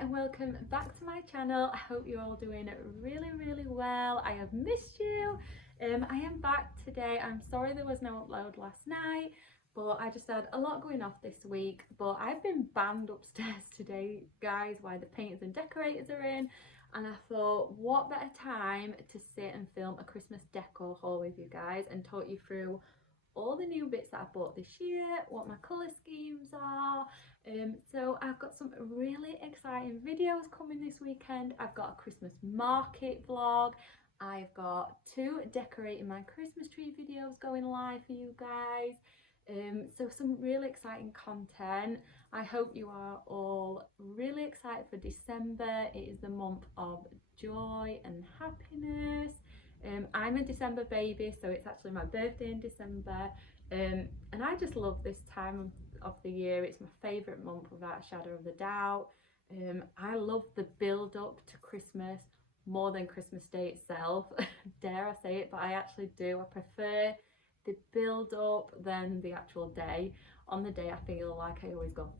and welcome back to my channel. I hope you're all doing really well. I have missed you. I am back today. I'm sorry there was no upload last night, but I just had a lot going off this week. But I've been banned upstairs today, guys, while the painters and decorators are in, and I thought what better time to sit and film a Christmas decor haul with you guys and talk you through all the new bits that I bought this year, what my colour schemes are. So I've got some really exciting videos coming this weekend. I've got a Christmas market vlog. I've got 2 decorating my Christmas tree videos going live for you guys. So some really exciting content. I hope you are all really excited for December. It is the month of joy and happiness. I'm a December baby, so it's actually my birthday in December, and I just love this time of the year. It's my favourite month without a shadow of a doubt. I love the build up to Christmas more than Christmas Day itself. Dare I say it, but I actually do. I prefer the build up than the actual day. On the day I feel like I always go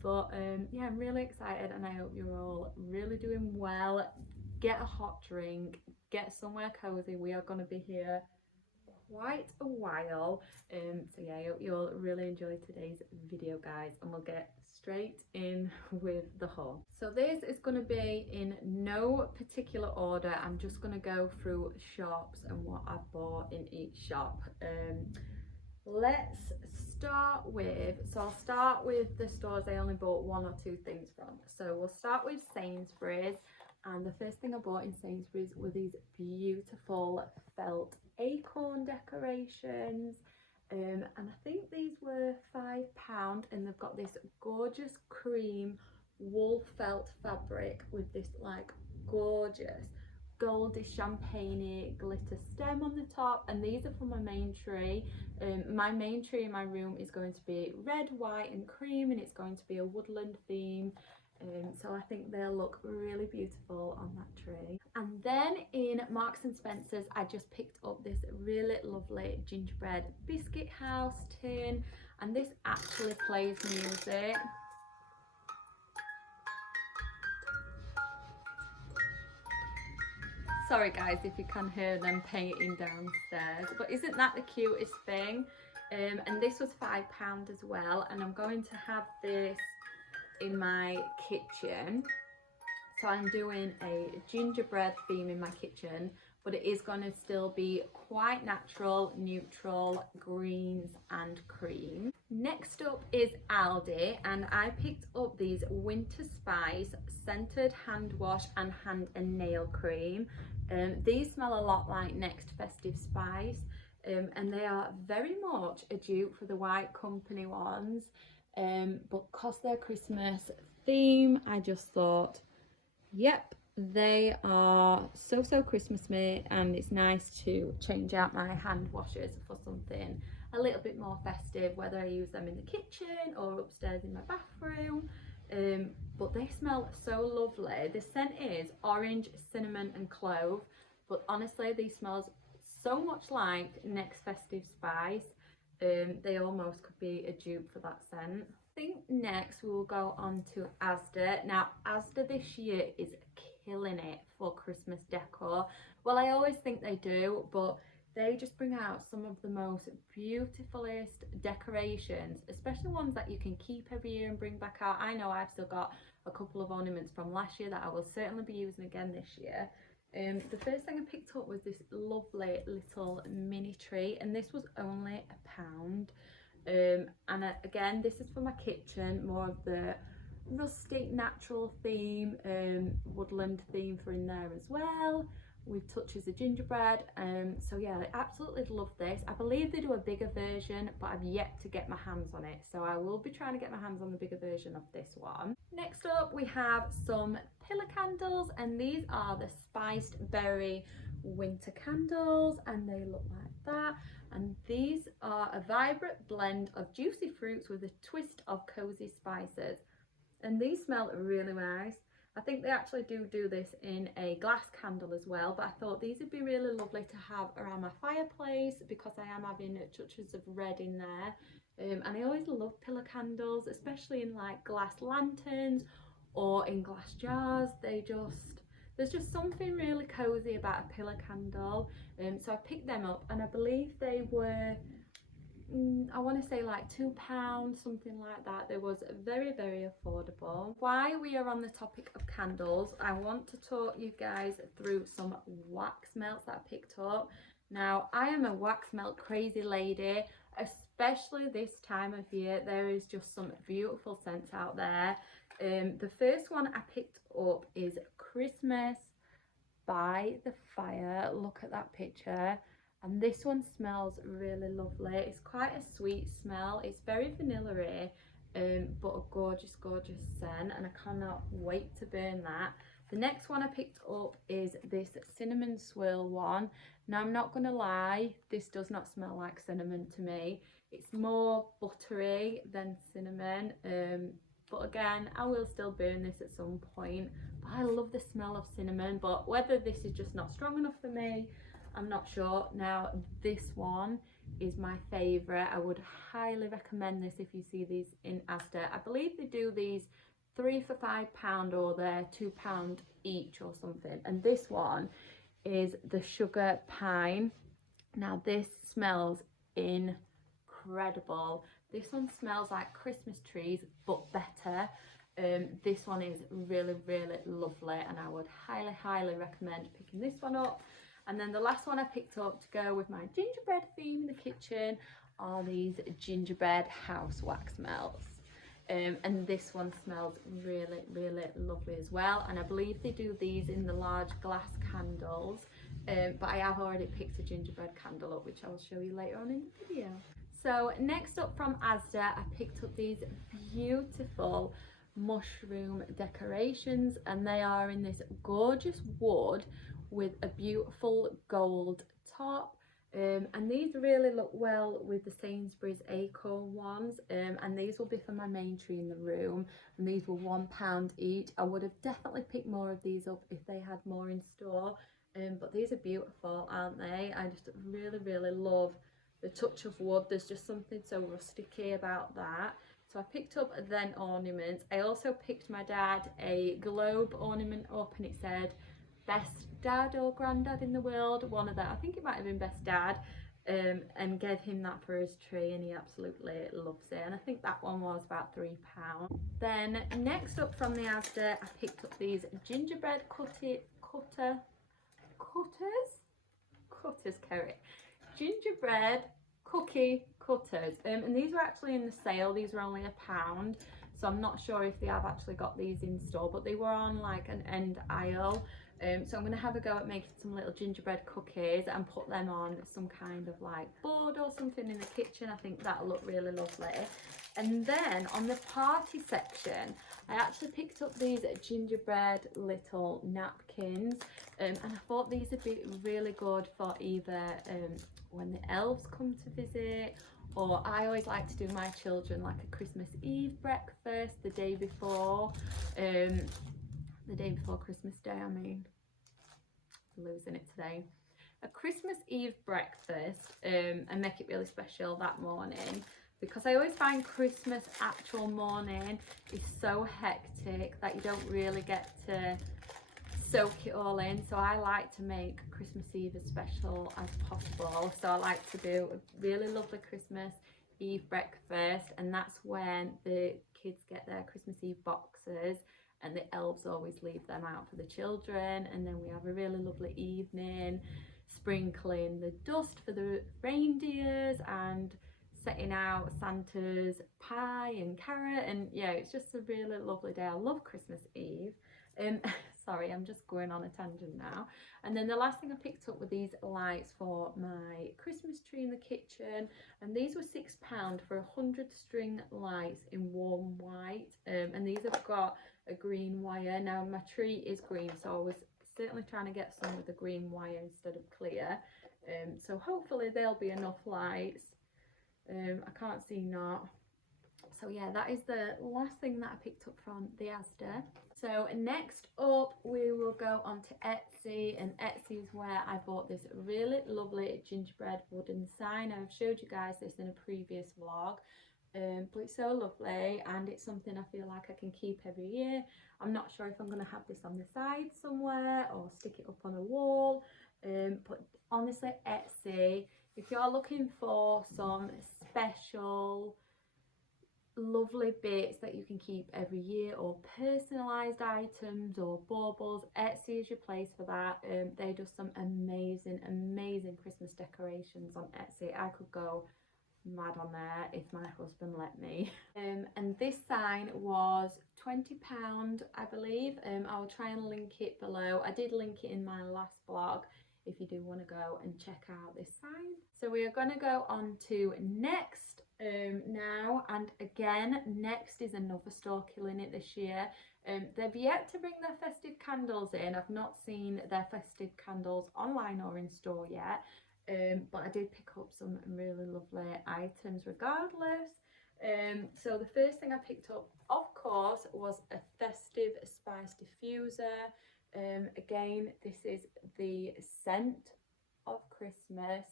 but yeah, I'm really excited and I hope you're all really doing well. Get a hot drink, get somewhere cozy. We are going to be here quite a while, so yeah, I hope you'll really enjoy today's video, guys, and we'll get straight in with the haul. So this is going to be in no particular order. I'm just going to go through shops and what I bought in each shop. Let's start with, I'll start with the stores I only bought 1 or 2 things from. So we'll start with Sainsbury's, and the first thing I bought in Sainsbury's were these beautiful felt acorn decorations, and I think these were £5, and they've got this gorgeous cream wool felt fabric with this like gorgeous goldy champagne glitter stem on the top, and these are for my main tree. My main tree in my room is going to be red, white and cream, and it's going to be a woodland theme. So I think they'll look really beautiful on that tree. And then in Marks and Spencer's, I just picked up this really lovely gingerbread biscuit house tin, and this actually plays music. Sorry guys if you can hear them painting downstairs, but isn't that the cutest thing? And this was £5 as well, and I'm going to have this in my kitchen. So I'm doing a gingerbread theme in my kitchen, but it is going to still be quite natural, neutral greens and cream. Next up is Aldi, and I picked up these Winter Spice scented hand wash and hand and nail cream. These smell a lot like Next Festive Spice, and they are very much a dupe for the White Company ones. But because they're Christmas theme, I just thought, yep, they are so Christmassy, and it's nice to change out my hand washers for something a little bit more festive, whether I use them in the kitchen or upstairs in my bathroom. But they smell so lovely. The scent is orange, cinnamon and clove, but honestly these smells so much like Next Festive Spice. They almost could be a dupe for that scent. I think next we will go on to Asda. Now Asda this year is killing it for Christmas decor. Well, I always think they do, but they just bring out some of the most beautifulest decorations, especially ones that you can keep every year and bring back out. I know I've still got a couple of ornaments from last year that I will certainly be using again this year. The first thing I picked up was this lovely little mini tree, and this was only £1. And again, this is for my kitchen, more of the rustic natural theme, woodland theme for in there as well, with touches of gingerbread. So yeah, I absolutely love this. I believe they do a bigger version, but I've yet to get my hands on it, so I will be trying to get my hands on the bigger version of this one. Next up we have some pillar candles, and these are the spiced berry winter candles, and they look like that. And these are a vibrant blend of juicy fruits with a twist of cozy spices, and these smell really nice. I think they actually do this in a glass candle as well, but I thought these would be really lovely to have around my fireplace because I am having touches of red in there. And I always love pillar candles, especially in like glass lanterns or in glass jars. There's just something really cozy about a pillar candle. So I picked them up, and I believe they were, I want to say like £2, something like that. They was very, very affordable. While we are on the topic of candles, I want to talk you guys through some wax melts that I picked up. Now, I am a wax melt crazy lady, especially this time of year. There is just some beautiful scents out there. The first one I picked up is Christmas by the Fire. Look at that picture. And this one smells really lovely. It's quite a sweet smell. It's very vanilla-y, but a gorgeous, gorgeous scent, and I cannot wait to burn that. The next one I picked up is this cinnamon swirl one. Now, I'm not gonna lie, this does not smell like cinnamon to me. It's more buttery than cinnamon, but again, I will still burn this at some point. But I love the smell of cinnamon, but whether this is just not strong enough for me, I'm not sure. Now, this one is my favourite. I would highly recommend this if you see these in Asda. I believe they do these 3 for £5, or they're £2 each or something. And this one is the Sugar Pine. Now, this smells incredible. This one smells like Christmas trees, but better. This one is really, really lovely, and I would highly, highly recommend picking this one up. And then the last one I picked up to go with my gingerbread theme in the kitchen are these gingerbread house wax melts. And this one smells really, really lovely as well. And I believe they do these in the large glass candles. But I have already picked a gingerbread candle up, which I will show you later on in the video. So next up from Asda, I picked up these beautiful mushroom decorations, and they are in this gorgeous wood with a beautiful gold top, and these really look well with the Sainsbury's acorn ones, and these will be for my main tree in the room, and these were £1 each. I would have definitely picked more of these up if they had more in store, but these are beautiful, aren't they? I just really, really love the touch of wood. There's just something so rusticy about that. So I picked up then ornaments. I also picked my dad a globe ornament up, and it said best dad or granddad in the world, one of them. I think it might have been best dad, and gave him that for his tree, and he absolutely loves it. And I think that one was about £3. Then next up from the Asda, I picked up these gingerbread cutters, Kerry, gingerbread cookie cutters, and these were actually in the sale. These were only £1, so I'm not sure if they have actually got these in store, but they were on like an end aisle. So I'm going to have a go at making some little gingerbread cookies and put them on some kind of like board or something in the kitchen. I think that'll look really lovely. And then on the party section, I actually picked up these gingerbread little napkins, and I thought these would be really good for either when the elves come to visit, or I always like to do my children like a Christmas Eve breakfast the day before Christmas Day. I mean, losing it today. A Christmas Eve breakfast, and make it really special that morning, because I always find Christmas actual morning is so hectic that you don't really get to soak it all in. So I like to make Christmas Eve as special as possible. So I like to do a really lovely Christmas Eve breakfast, and that's when the kids get their Christmas Eve boxes, and the elves always leave them out for the children, and then we have a really lovely evening sprinkling the dust for the reindeers and setting out Santa's pie and carrot, and yeah, it's just a really lovely day. I love Christmas Eve. Sorry, I'm just going on a tangent now. And then the last thing I picked up were these lights for my Christmas tree in the kitchen, and these were £6 for 100 string lights in warm white, and these have got a green wire. Now my tree is green, so I was certainly trying to get some with a green wire instead of clear, so hopefully there'll be enough lights. I can't see not. So yeah, that is the last thing that I picked up from the Asda. So next up we will go on to Etsy, and Etsy is where I bought this really lovely gingerbread wooden sign. I've showed you guys this in a previous vlog, but it's so lovely, and it's something I feel like I can keep every year. I'm not sure if I'm going to have this on the side somewhere or stick it up on a wall, but honestly, Etsy, if you're looking for some special lovely bits that you can keep every year, or personalized items or baubles, Etsy is your place for that. They do some amazing Christmas decorations on Etsy. I could go mad on there if my husband let me. And this sign was £20, I believe. I will try and link it below. I did link it in my last vlog if you do want to go and check out this sign. So we are going to go on to Next now, and again, Next is another store killing it this year. They've yet to bring their festive candles in. I've not seen their festive candles online or in store yet, but I did pick up some really lovely items regardless. So the first thing I picked up, of course, was a festive spice diffuser. Again, this is the Scent of Christmas.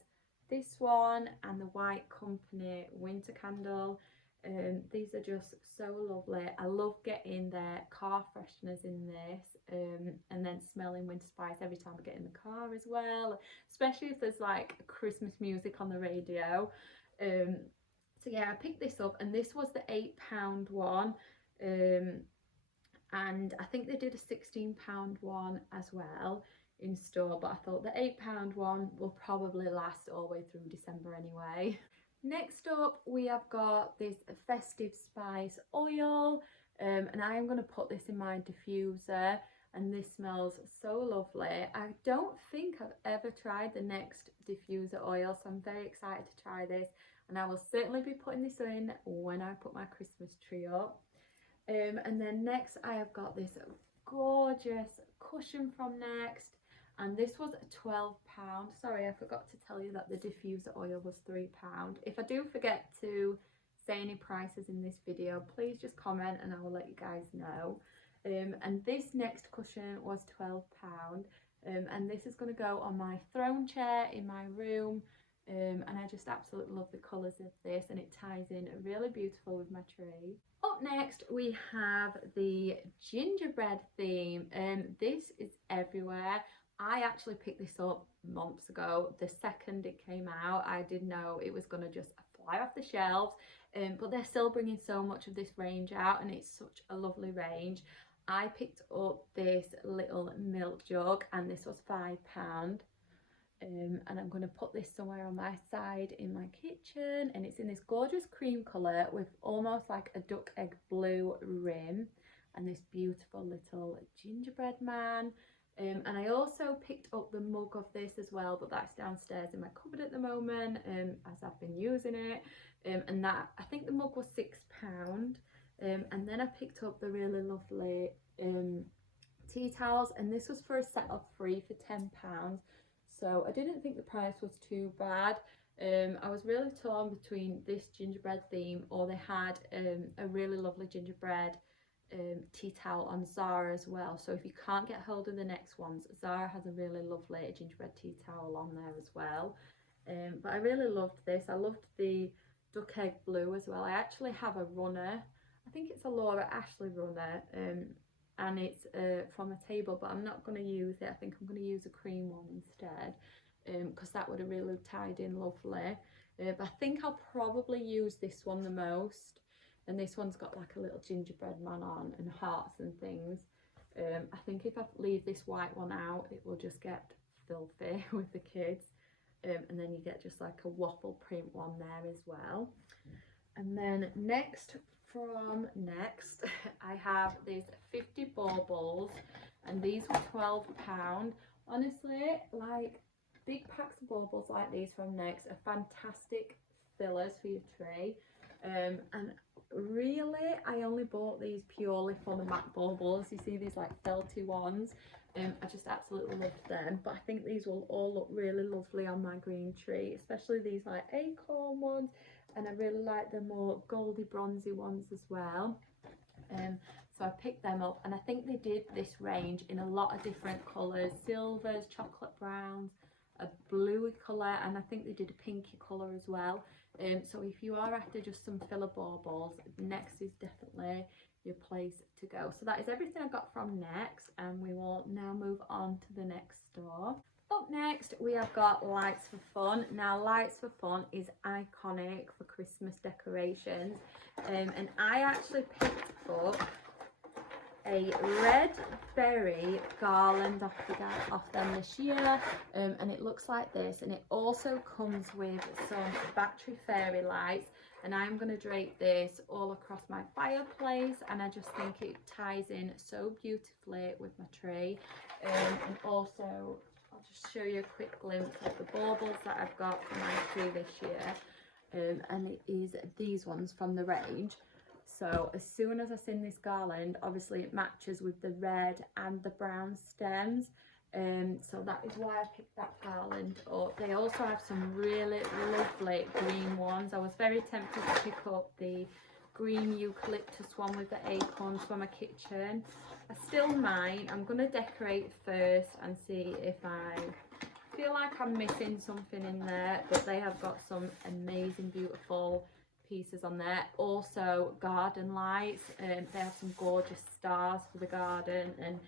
This one and the White Company winter candle. These are just so lovely. I love getting their car fresheners in this, and then smelling winter spice every time I get in the car as well, especially if there's like Christmas music on the radio. So yeah, I picked this up, and this was the £8 one, and I think they did a £16 one as well in store, but I thought the £8 one will probably last all the way through December anyway. Next up, we have got this festive spice oil, and I am going to put this in my diffuser, and this smells so lovely. I don't think I've ever tried the Next diffuser oil, so I'm very excited to try this, and I will certainly be putting this in when I put my Christmas tree up. And then next I have got this gorgeous cushion from Next, and this was £12. Sorry, I forgot to tell you that the diffuser oil was £3. If I do forget to say any prices in this video, please just comment and I will let you guys know. And this Next cushion was £12, and this is going to go on my throne chair in my room. And I just absolutely love the colours of this, and it ties in really beautiful with my tree. Up next we have the gingerbread theme, and this is everywhere. I actually picked this up months ago. The second it came out, I didn't know it was going to just fly off the shelves, but they're still bringing so much of this range out, and it's such a lovely range. I picked up this little milk jug, and this was £5. And I'm going to put this somewhere on my side in my kitchen, and it's in this gorgeous cream colour with almost like a duck egg blue rim, and this beautiful little gingerbread man. And I also picked up the mug of this as well, but that's downstairs in my cupboard at the moment, as I've been using it. And that, I think the mug was £6. And then I picked up the really lovely tea towels, and this was for a set of 3 for £10. So I didn't think the price was too bad. I was really torn between this gingerbread theme, or they had a really lovely gingerbread tea towel on Zara as well. So if you can't get hold of the Next ones, Zara has a really lovely gingerbread tea towel on there as well. But I really loved this. I loved the duck egg blue as well. I actually have a runner. I think it's a Laura Ashley runner, and it's from a table, but I'm not going to use it. I think I'm going to use a cream one instead, because that would have really tied in lovely. But I think I'll probably use this one the most, and this one's got like a little gingerbread man on and hearts and things. I think if I leave this white one out, it will just get filthy with the kids, and then you get just like a waffle print one there as well. And then from Next, I have these 50 baubles, and these were £12. Honestly, like, big packs of baubles like these from Next are fantastic fillers for your tree. And really, I only bought these purely for the matte baubles. You see these like felty ones, I just absolutely loved them. But I think these will all look really lovely on my green tree, especially these like acorn ones, and I really like the more goldy bronzy ones as well. So I picked them up, and I think they did this range in a lot of different colours: silvers, chocolate browns, a bluey colour, and I think they did a pinky colour as well. So if you are after just some filler baubles, Next is definitely your place to go. So that is everything I got from Next, and we will now move on to the next store. Up next we have got Lights for Fun. Now Lights for Fun is iconic for Christmas decorations, and I actually picked up a red berry garland off them this year, and it looks like this, and it also comes with some battery fairy lights, and I'm going to drape this all across my fireplace, and I just think it ties in so beautifully with my tree. And also I'll just show you a quick glimpse of the baubles that I've got for my tree this year, and it is these ones from the range. So as soon as I sing this garland, obviously it matches with the red and the brown stems, so that is why I picked that garland up. They also have some really lovely green ones. I was very tempted to pick up the green eucalyptus one with the acorns for my kitchen. I still might. I'm going to decorate first and see if I feel like I'm missing something in there, but they have got some amazing beautiful pieces on there. Also garden lights, they have some gorgeous stars for the garden, and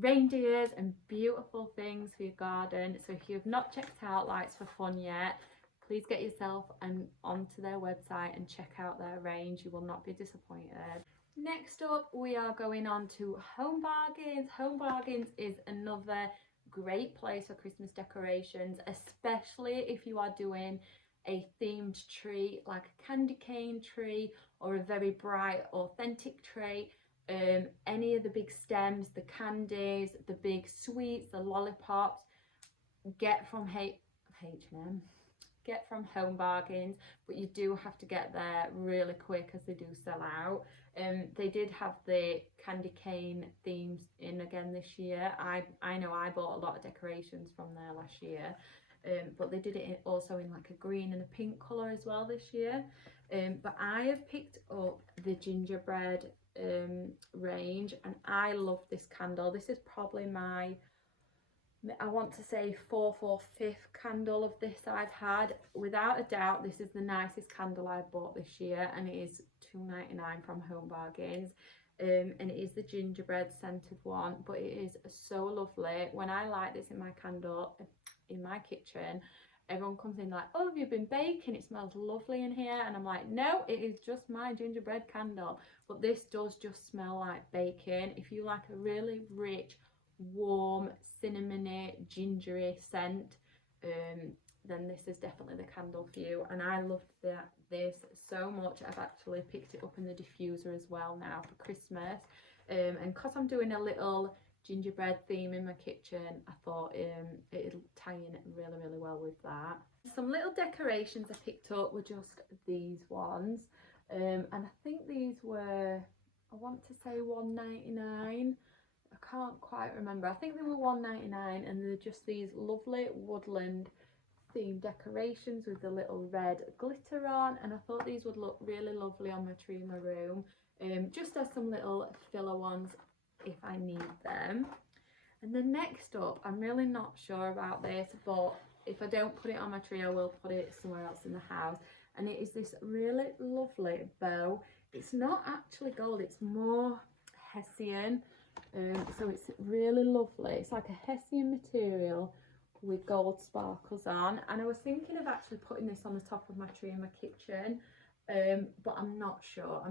reindeers and beautiful things for your garden. So if you've not checked out Lights for Fun yet, please get yourself onto their website and check out their range. You will not be disappointed. Next up we are going on to Home Bargains. Home Bargains is another great place for Christmas decorations, especially if you are doing a themed tree like a candy cane tree or a very bright authentic tree. Any of the big stems, the candies, the big sweets, the lollipops, get from H&M, get from Home Bargains, but you do have to get there really quick as they do sell out. They did have the candy cane themes in again this year. I know I bought a lot of decorations from there last year. But they did it also in like a green and a pink colour as well this year. But I have picked up the gingerbread range, and I love this candle. This is probably my, I want to say, fourth or fifth candle of this I've had. Without a doubt, this is the nicest candle I've bought this year, and it is £2.99 from Home Bargains. And it is the gingerbread scented one, but it is so lovely. When I light this in my candle in my kitchen, everyone comes in like, oh, have you been baking? It smells lovely in here. And I'm like, no, it is just my gingerbread candle. But this does just smell like baking. If you like a really rich, warm, cinnamony, gingery scent, then this is definitely the candle for you. And I loved this so much. I've actually picked it up in the diffuser as well now for Christmas, and because I'm doing a little gingerbread theme in my kitchen, I thought it'll tie in really well with that. Some little decorations I picked up were just these ones, and I think these were, I want to say £1.99. I can't quite remember. I think they were £1.99, and they're just these lovely woodland themed decorations with the little red glitter on, and I thought these would look really lovely on my tree in my room, just as some little filler ones if I need them. And then next up, I'm really not sure about this, but if I don't put it on my tree, I will put it somewhere else in the house, and it is this really lovely bow. It's not actually gold, it's more Hessian, so it's really lovely. It's like a Hessian material with gold sparkles on, and I was thinking of actually putting this on the top of my tree in my kitchen, but I'm not sure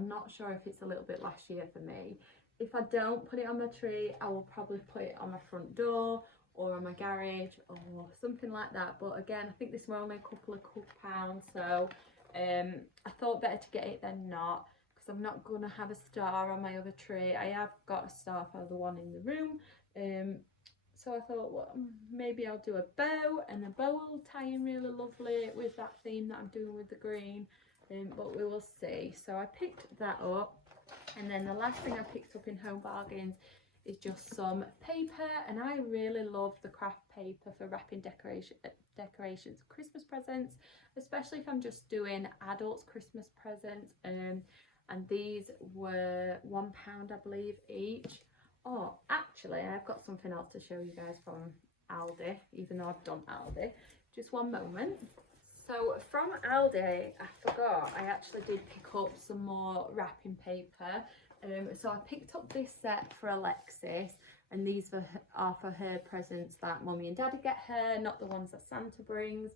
if it's a little bit last year for me. If I don't put it on my tree, I will probably put it on my front door or on my garage or something like that. But again, I think this were only a couple of pounds, so I thought better to get it than not, because I'm not going to have a star on my other tree. I have got a star for the one in the room, so I thought, well, maybe I'll do a bow, and the bow will tie in really lovely with that theme that I'm doing with the green, but we will see. So I picked that up, and then the last thing I picked up in Home Bargains is just some paper, and I really love the craft paper for wrapping decorations, Christmas presents, especially if I'm just doing adults Christmas presents, and these were £1, I believe, each. Oh, actually, I've got something else to show you guys from Aldi, even though I've done Aldi. Just one moment. So from Aldi, I forgot, I actually did pick up some more wrapping paper. So I picked up this set for Alexis, and these are for her presents that Mummy and Daddy get her, not the ones that Santa brings.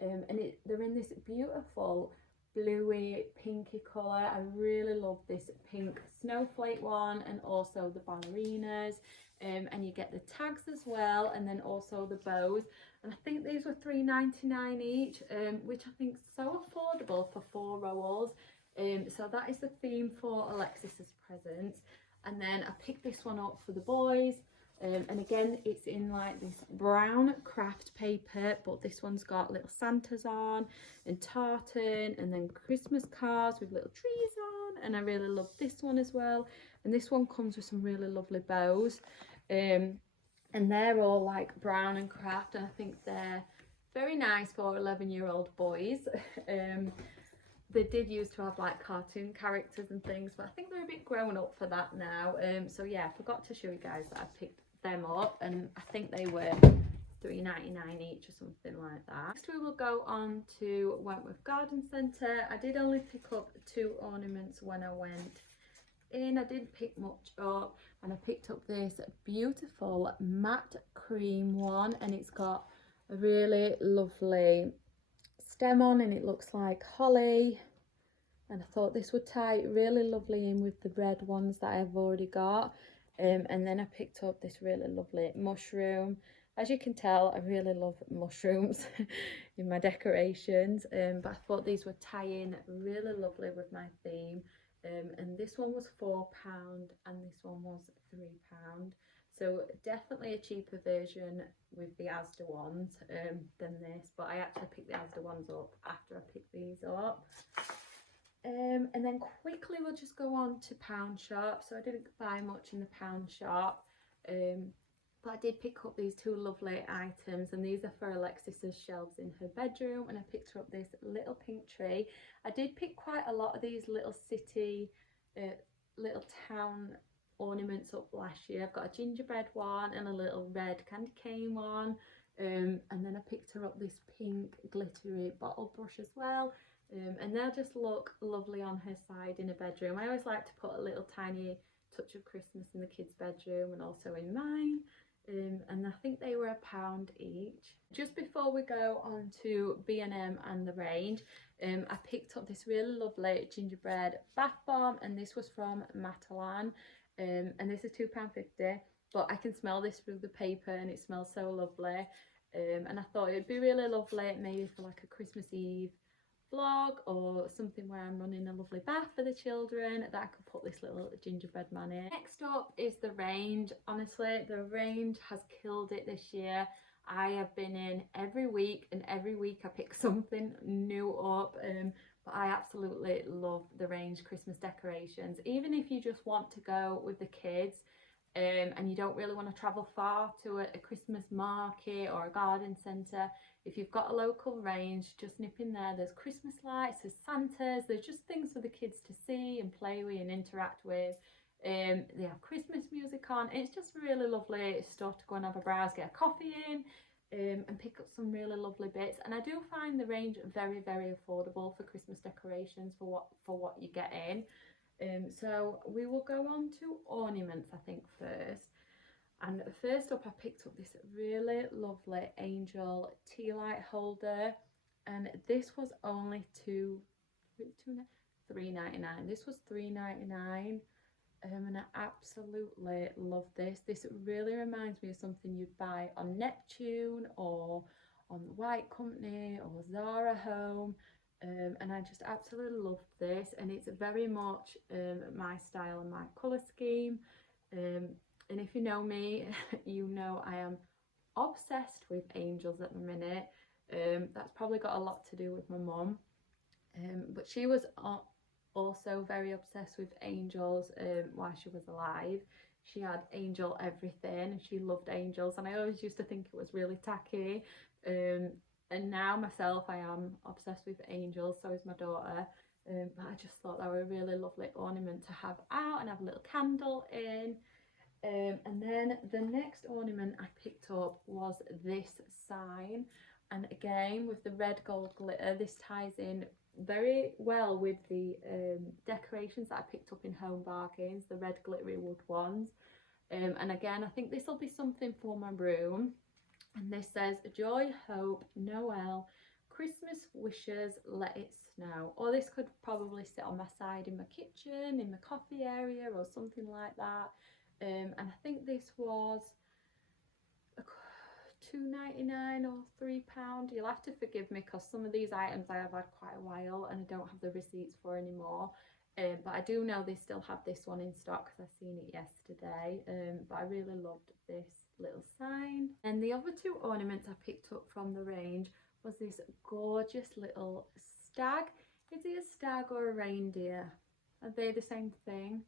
And they're in this beautiful bluey pinky colour. I really love this pink snowflake one, and also the ballerinas. And you get the tags as well, and then also the bows. And I think these were £3.99 each, which I think is so affordable for 4 rolls. So that is the theme for Alexis's presents. And then I picked this one up for the boys. And again, it's in like this brown craft paper, but this one's got little Santas on and tartan, and then Christmas cards with little trees on. And I really love this one as well. And this one comes with some really lovely bows. And they're all like brown and craft, and I think they're very nice for 11-year-old boys. They did used to have like cartoon characters and things, but I think they're a bit grown up for that now. So yeah, I forgot to show you guys that I picked them up, and I think they were £3.99 each or something like that. Next we will go on to Wentworth Garden Centre. I did only pick up 2 ornaments when I went in. I didn't pick much up, and I picked up this beautiful matte cream one, and it's got a really lovely stem on, and it looks like holly, and I thought this would tie really lovely in with the red ones that I've already got. And then I picked up this really lovely mushroom. As you can tell, I really love mushrooms in my decorations, but I thought these would tie in really lovely with my theme. And this one was £4 and this one was £3. So definitely a cheaper version with the Asda ones than this, but I actually picked the Asda ones up after I picked these up. And then quickly we'll just go on to Pound Shop. So I didn't buy much in the Pound Shop, but I did pick up these 2 lovely items, and these are for Alexis's shelves in her bedroom. And I picked her up this little pink tree. I did pick quite a lot of these little city, little town ornaments up last year. I've got a gingerbread one and a little red candy cane one. And then I picked her up this pink glittery bottle brush as well. And they'll just look lovely on her side in a bedroom. I always like to put a little tiny touch of Christmas in the kids' bedroom and also in mine. And I think they were £1 each. Just before we go on to B&M and the range, I picked up this really lovely gingerbread bath bomb, and this was from Matalan. And this is £2.50, but I can smell this through the paper and it smells so lovely. And I thought it'd be really lovely maybe for like a Christmas Eve vlog or something where I'm running a lovely bath for the children, that I could put this little gingerbread man in. Next up is the range. Honestly, the range has killed it this year. I have been in every week, and every week I pick something new up. But I absolutely love the range Christmas decorations. Even if you just want to go with the kids and you don't really want to travel far to a Christmas market or a garden centre, if you've got a local range, just nip in there. There's Christmas lights, there's Santas, there's just things for the kids to see and play with and interact with. They have Christmas music on. It's just really lovely stuff to go and have a browse, get a coffee in, and pick up some really lovely bits. And I do find the range very, very affordable for Christmas decorations for what you get in. So we will go on to ornaments, I think, first. And first up, I picked up this really lovely angel tea light holder, and this was only £3.99. This was £3.99. And I absolutely love this. This really reminds me of something you'd buy on Neptune or on the White Company or Zara Home. And I just absolutely love this, and it's very much my style and my colour scheme. And if you know me, you know I am obsessed with angels at the minute. That's probably got a lot to do with my mum, but she was also very obsessed with angels while she was alive. She had angel everything, and she loved angels, and I always used to think it was really tacky. And now myself, I am obsessed with angels, so is my daughter. But I just thought that were a really lovely ornament to have out and have a little candle in. And then the next ornament I picked up was this sign, And again with the red gold glitter, this ties in very well with the decorations that I picked up in Home Bargains, the red glittery wood ones. And again, I think this will be something for my room. And this says joy, hope, Noel, Christmas wishes, let it snow. Or this could probably sit on my side in my kitchen, in my coffee area or something like that. And I think this was £2.99 or £3. You'll have to forgive me because some of these items I have had quite a while and I don't have the receipts for anymore. But I do know they still have this one in stock because I seen it yesterday. But I really loved this little sign. And the other two ornaments I picked up from the range was this gorgeous little stag. Is he a stag or a reindeer? Are they the same thing?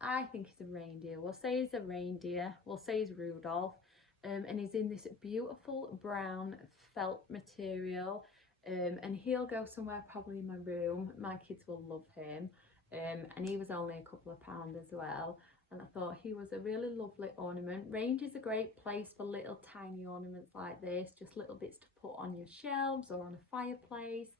I think he's a reindeer. We'll say he's a reindeer. We'll say he's Rudolph. And he's in this beautiful brown felt material. And he'll go somewhere probably in my room. My kids will love him. And he was only a couple of pounds as well. And I thought he was a really lovely ornament. Range is a great place for little tiny ornaments like this, just little bits to put on your shelves or on a fireplace.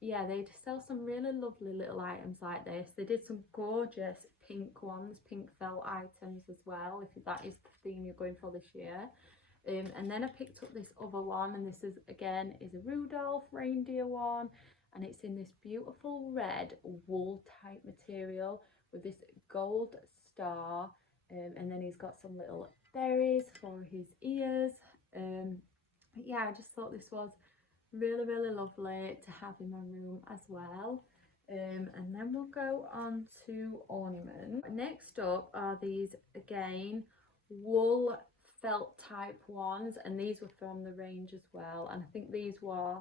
Yeah, they sell some really lovely little items like this. They did some gorgeous pink ones, pink felt items as well, if that is the theme you're going for this year. And then I picked up this other one, and this is again is a Rudolph reindeer one, and it's in this beautiful red wool type material with this gold star, and then he's got some little berries for his ears. Yeah, I just thought this was really lovely to have in my room as well. And then we'll go on to ornament. Next up are these again wool felt type ones, and these were from the range as well, and I think these were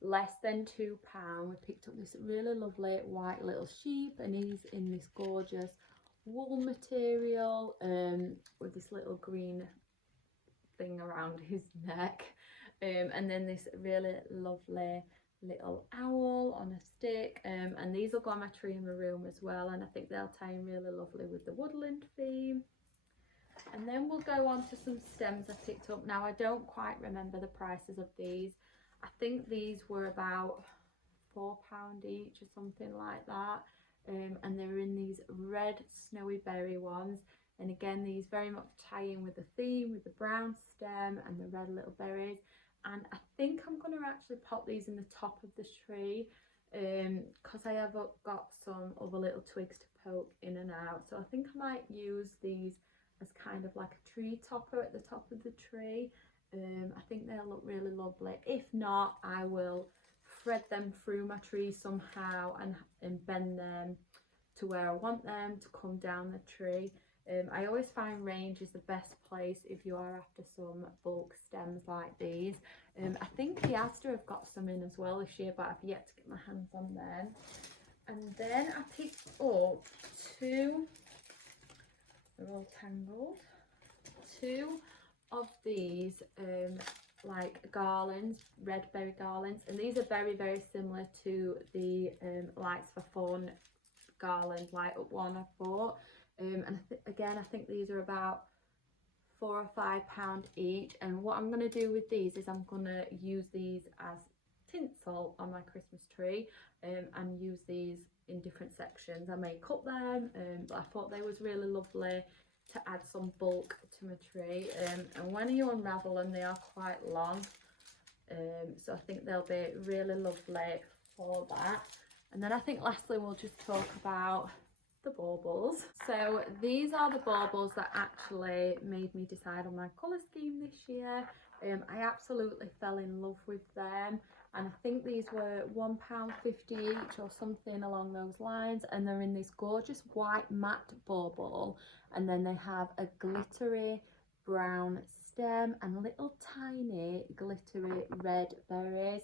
less than £2. We picked up this really lovely white little sheep, and he's in this gorgeous wool material with this little green thing around his neck, and then this really lovely little owl on a stick, and these will go on my tree in my room as well, and I think they'll tie in really lovely with the woodland theme. And then we'll go on to some stems I picked up. Now I don't quite remember the prices of these. I think these were about £4 each or something like that, and they're in these red snowy berry ones, and again these very much tie in with the theme with the brown stem and the red little berries. And I think I'm going to actually pop these in the top of the tree because I have got some other little twigs to poke in and out, so I think I might use these as kind of like a tree topper at the top of the tree. I think they'll look really lovely. If not, I will thread them through my tree somehow and bend them to where I want them to come down the tree. I always find range is the best place if you are after some bulk stems like these. I think the Asda have got some in as well this year, but I've yet to get my hands on them. And then I picked up two, they're all tangled, two of these like garlands, red berry garlands, and these are very similar to the Lights for Fun garland light up one I bought. And again I think these are about £4 or £5 each, and what I'm going to do with these is I'm going to use these as tinsel on my Christmas tree, and use these in different sections. I may cut them, but I thought they was really lovely to add some bulk to my tree, and when you unravel them they are quite long, so I think they'll be really lovely for that. And then I think lastly we'll just talk about the baubles. So these are the baubles that actually made me decide on my colour scheme this year. I absolutely fell in love with them, and I think these were £1.50 each or something along those lines, and they're in this gorgeous white matte bauble, and then they have a glittery brown stem and little tiny glittery red berries,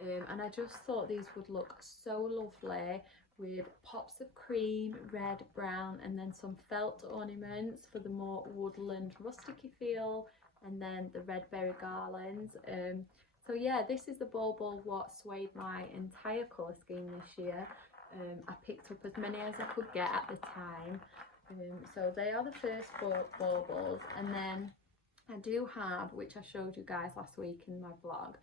and I just thought these would look so lovely with pops of cream, red, brown, and then some felt ornaments for the more woodland rusticy feel, and then the red berry garlands. So yeah, this is the bauble what swayed my entire colour scheme this year. I picked up as many as I could get at the time. So they are the first baubles, and then I do have, which I showed you guys last week in my vlog,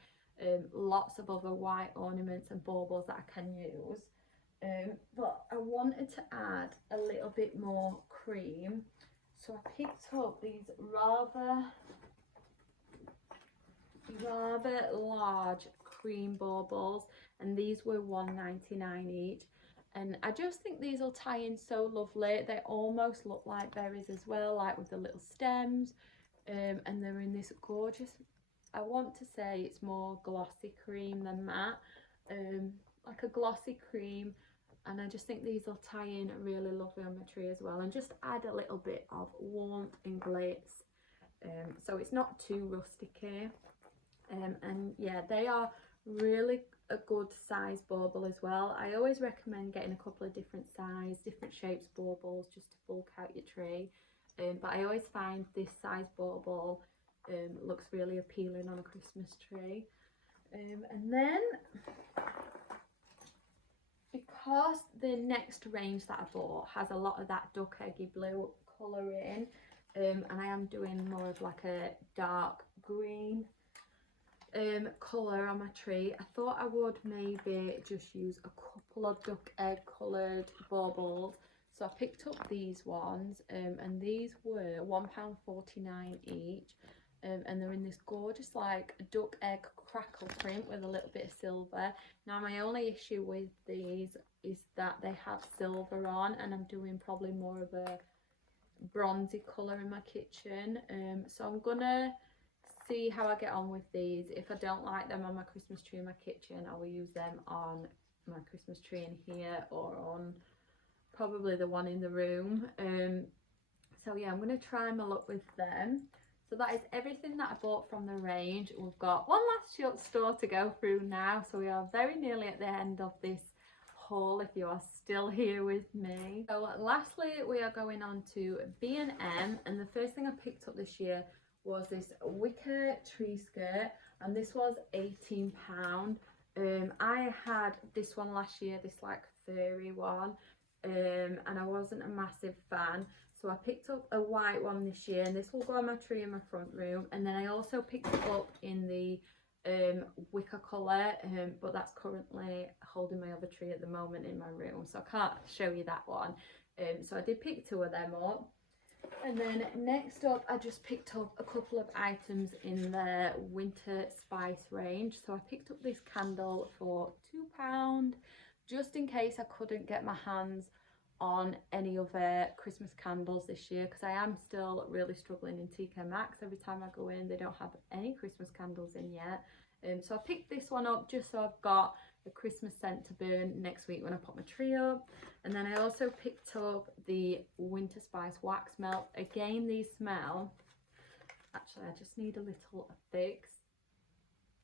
lots of other white ornaments and baubles that I can use. But I wanted to add a little bit more cream, so I picked up these rather large cream baubles, and these were $1.99 each, and I just think these will tie in so lovely. They almost look like berries as well, like with the little stems, and they're in this gorgeous, I want to say it's more glossy cream than matte, like a glossy cream, and I just think these will tie in really lovely on my tree as well, and just add a little bit of warmth and glitz, so it's not too rusticy. And yeah, they are really a good size bauble as well. I always recommend getting a couple of different size, different shapes baubles just to bulk out your tree, but I always find this size bauble looks really appealing on a Christmas tree. And then, because the next range that I bought has a lot of that duck eggy blue colour in, and I am doing more of like a dark green colour on my tree, I thought I would maybe just use a couple of duck egg coloured baubles. So I picked up these ones, and these were £1.49 each, and they're in this gorgeous like duck egg crackle print with a little bit of silver. Now my only issue with these is that they have silver on, and I'm doing probably more of a bronzy colour in my kitchen, so I'm gonna see how I get on with these. If I don't like them on my Christmas tree in my kitchen, I will use them on my Christmas tree in here, or on probably the one in the room. So yeah, I'm going to try my luck with them. So that is everything that I bought from the range. We've got one last store to go through now, so we are very nearly at the end of this haul, if you are still here with me. So lastly, we are going on to B&M, and the first thing I picked up this year was this wicker tree skirt, and this was £18. I had this one last year, this like furry one, and I wasn't a massive fan, so I picked up a white one this year, and this will go on my tree in my front room. And then I also picked it up in the wicker colour, but that's currently holding my other tree at the moment in my room, so I can't show you that one. So I did pick two of them up. And then next up, I just picked up a couple of items in the winter spice range. So I picked up this candle for £2, just in case I couldn't get my hands on any other Christmas candles this year, because I am still really struggling in TK Maxx. Every time I go in, they don't have any Christmas candles in yet. So I picked this one up just so I've got a Christmas scent to burn next week when I put my tree up. And then I also picked up the winter spice wax melt. Again, these smell, actually I just need a little fix.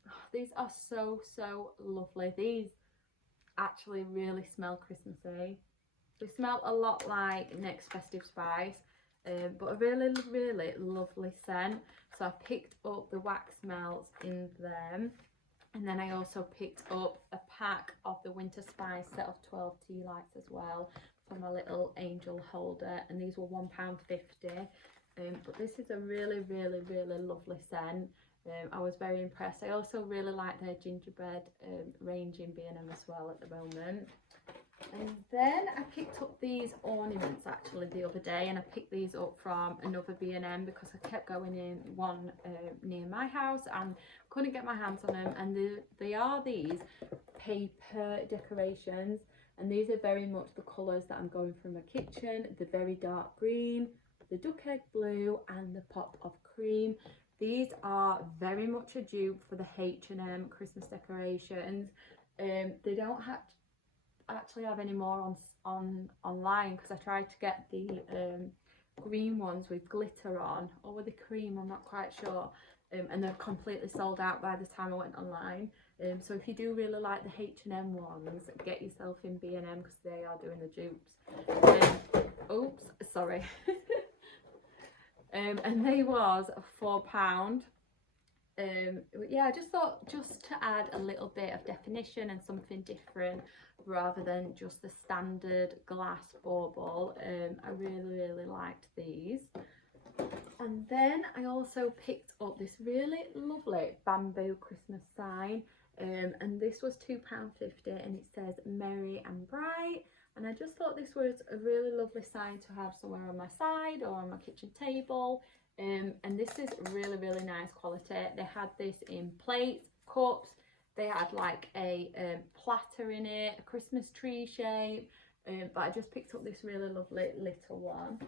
Oh, these are so lovely. These actually really smell Christmassy. They smell a lot like Next Festive Spice, but a really lovely scent. So I picked up the wax melts in them. And then I also picked up a pack of the Winter Spice set of 12 tea lights as well for my little angel holder, and these were £1.50. But this is a really lovely scent. I was very impressed. I also really like their gingerbread range in B&M as well at the moment. And then I picked up these ornaments actually the other day, and I picked these up from another B&M because I kept going in one near my house and couldn't get my hands on them. And they are these paper decorations, and these are very much the colours that I'm going for my kitchen: the very dark green, the duck egg blue, and the pop of cream. These are very much a dupe for the H&M Christmas decorations. They don't actually have any more online, because I tried to get the green ones with glitter on, or with the cream, I'm not quite sure, and they're completely sold out by the time I went online. So if you do really like the H&M ones, get yourself in B&M, because they are doing the dupes. Oops, sorry. And they was £4. Yeah, I just thought, just to add a little bit of definition and something different rather than just the standard glass bauble, I really liked these. And then I also picked up this really lovely bamboo Christmas sign, and this was £2.50, and it says merry and bright. And I just thought this was a really lovely sign to have somewhere on my side or on my kitchen table. And this is really, really nice quality. They had this in plates, cups, they had like a platter in it, a Christmas tree shape, but I just picked up this really lovely little one.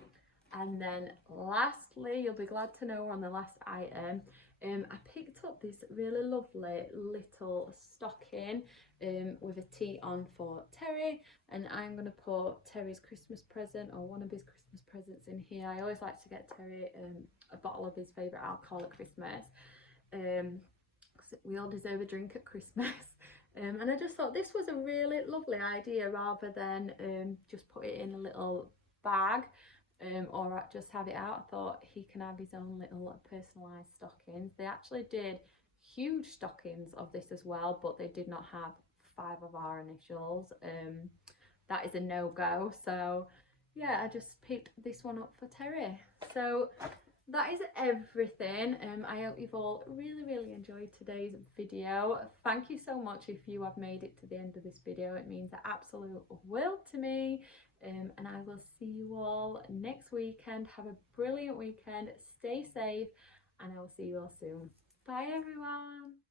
And then lastly, you'll be glad to know we're on the last item. I picked up this really lovely little stocking with a T on for Terry, and I'm going to put Terry's Christmas present, or one of his Christmas presents, in here. I always like to get Terry a bottle of his favourite alcohol at Christmas, because we all deserve a drink at Christmas. And I just thought this was a really lovely idea, rather than just put it in a little bag. Or just have it out. I thought he can have his own little personalised stockings. They actually did huge stockings of this as well, but they did not have 5 of our initials. That is a no-go. So yeah, I just picked this one up for Terry. So that is everything. I hope you've all really enjoyed today's video. Thank you so much if you have made it to the end of this video. It means the absolute world to me. And I will see you all next weekend. Have a brilliant weekend. Stay safe, and I will see you all soon. Bye everyone.